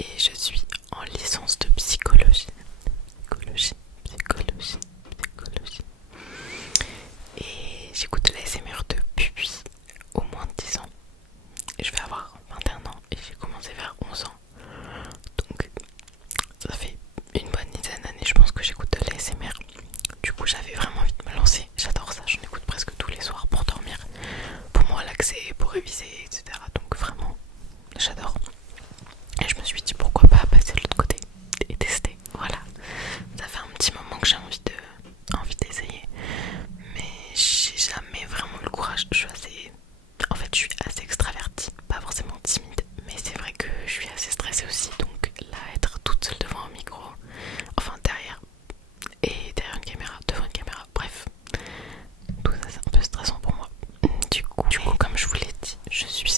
et je suis en licence de psychologie. Psychologie, psychologie, psychologie. Et j'écoute de l'ASMR depuis au moins 10 ans. Et je vais avoir 21 ans et j'ai commencé vers 11 ans. Donc ça fait une bonne dizaine d'années je pense que j'écoute de l'ASMR. Du coup j'avais vraiment envie de me lancer. J'adore ça, j'en écoute presque tous les soirs pour dormir, pour me relaxer, pour réviser, etc. Donc vraiment j'adore. Et je me suis dit pourquoi pas passer de l'autre côté et tester. Voilà. Ça fait un petit moment que j'ai envie d'essayer. Mais j'ai jamais vraiment eu le courage. Je suis assez extravertie, pas forcément timide, mais c'est vrai que je suis assez stressée aussi. Donc là, être toute seule devant un micro, enfin derrière derrière une caméra, devant une caméra, bref, tout ça c'est un peu stressant pour moi. Du coup, comme je vous l'ai dit, je suis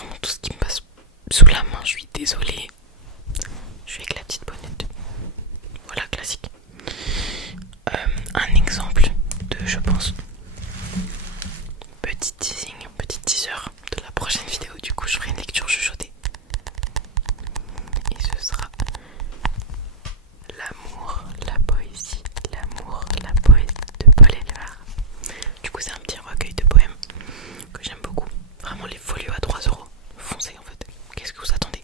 vraiment tout ce qui me passe sous la main. Je suis désolée. Je suis avec la petite bonnette. Voilà, classique. Un exemple de, je pense, petit teasing, petit teaser de la prochaine vidéo. Du coup, je ferai une lecture chuchotée. Et ce sera L'amour, la poésie, l'amour, la poésie de Paul Éluard. Du coup, c'est un petit recueil de poèmes que j'aime beaucoup. Vraiment, les folios à 3€. Foncez en fait. Qu'est-ce que vous attendez?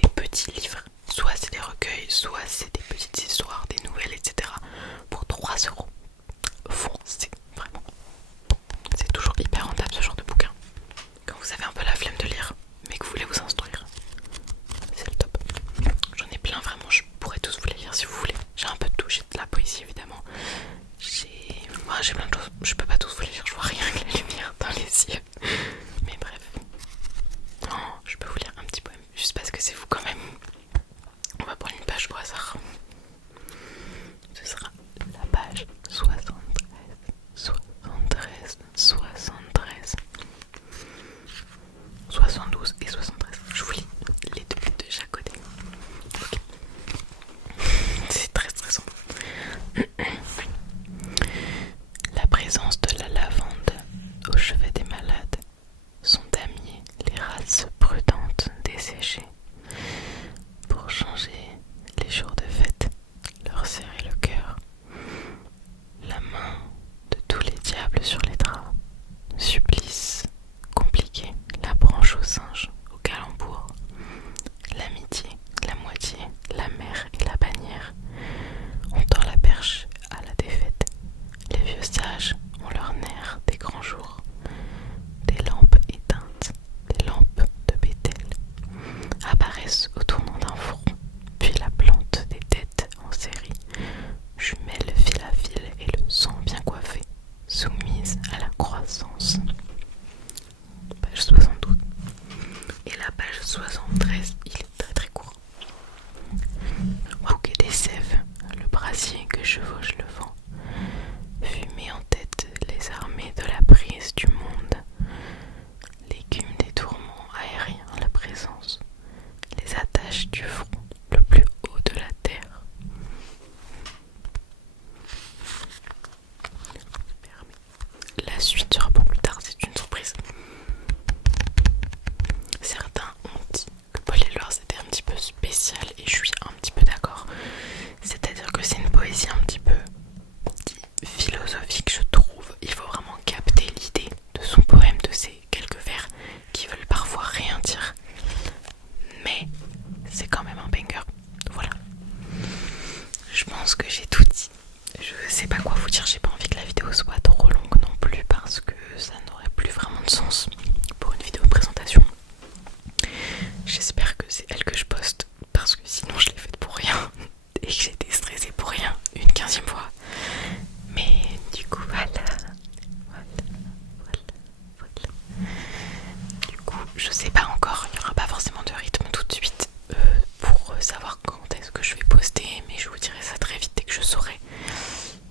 Des petits livres. Soit c'est des recueils, soit c'est des petites histoires, des nouvelles, etc. Pour 3€. Foncez, vraiment. C'est toujours hyper rentable ce genre de bouquin. Quand vous avez un peu la flemme de lire, mais que vous voulez vous instruire, c'est le top. J'en ai plein, vraiment, je pourrais tous vous les lire si vous voulez. J'ai un peu de tout, j'ai de la poésie évidemment. J'ai plein de choses, je peux pas tous vous les lire, je vois rien que la lumière dans les yeux. Mais bref. Oh, je peux vous lire un petit poème, juste parce que c'est vous quand même. On va prendre une page au hasard. Ce sera la page 73. 73, 73, 72 et 73. Je vous lis les deux de chaque côté. Okay. C'est très stressant. La présence de la lavande au chevet des malades, son damier, les races prudentes desséchées. Pour changer les jours de fête, leur serrer le cœur. La main de tous les diables sur les draps. Supplice compliqué, la branche au singe, au calembour. L'amitié, la moitié, la mère et la bannière. On tend la perche à la défaite. Les vieux sages ont leurs nerfs des grands jours. Des lampes éteintes, des lampes de Bethel apparaissent au tournant d'un front, puis la plante des têtes en série, jumelles fil à fil et le sang bien coiffé, soumise à la croissance. Page 72. Et la page 73, il est très très court. Bouquet des sèves, le brasier que chevauche le vent. Fumée en tête, les armées de la prise du monde. L'écume des tourments aériens, la présence. Les attaches du front, le plus haut de la terre. La suite sera pour plus tard, c'est une surprise. Certains ont dit que Paul Éluard c'était un petit peu spécial et je suis un petit peu d'accord. C'est-à-dire que c'est une poésie un petit peu philosophique, je trouve. Il faut vraiment capter l'idée de son poème, de ses quelques vers qui veulent parfois rien dire. Mais c'est quand même un banger. Voilà. Je pense que j'ai tout dit. Je sais pas quoi vous dire, j'ai pas envie que la vidéo soit trop longue non plus parce que ça n'aurait plus vraiment de sens pour une vidéo de présentation. J'espère que c'est elle que je poste parce que sinon je l'ai faite pour rien et que j'ai été stressée pour rien une 15e fois. Mais du coup voilà. Du coup je sais pas encore, il n'y aura pas forcément de rythme tout de suite pour savoir quand est-ce que je vais poster, mais je vous dirai ça très vite dès que je saurai.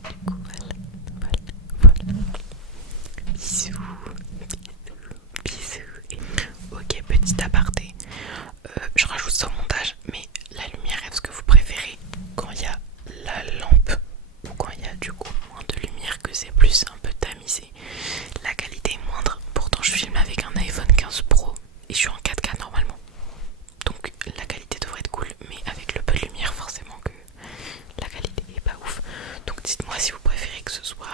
Du coup voilà. Bisous. Ok, petit aparté. Je rajoute ça au montage, mais la lumière, est-ce que vous préférez quand il y a la lampe ou quand il y a du coup moins de lumière, que c'est plus un peu tamisé? La qualité est moindre, pourtant je filme avec un iPhone 15 Pro et je suis en 4K normalement. Donc la qualité devrait être cool, mais avec le peu de lumière forcément que la qualité est pas ouf. Donc dites-moi si vous préférez que ce soit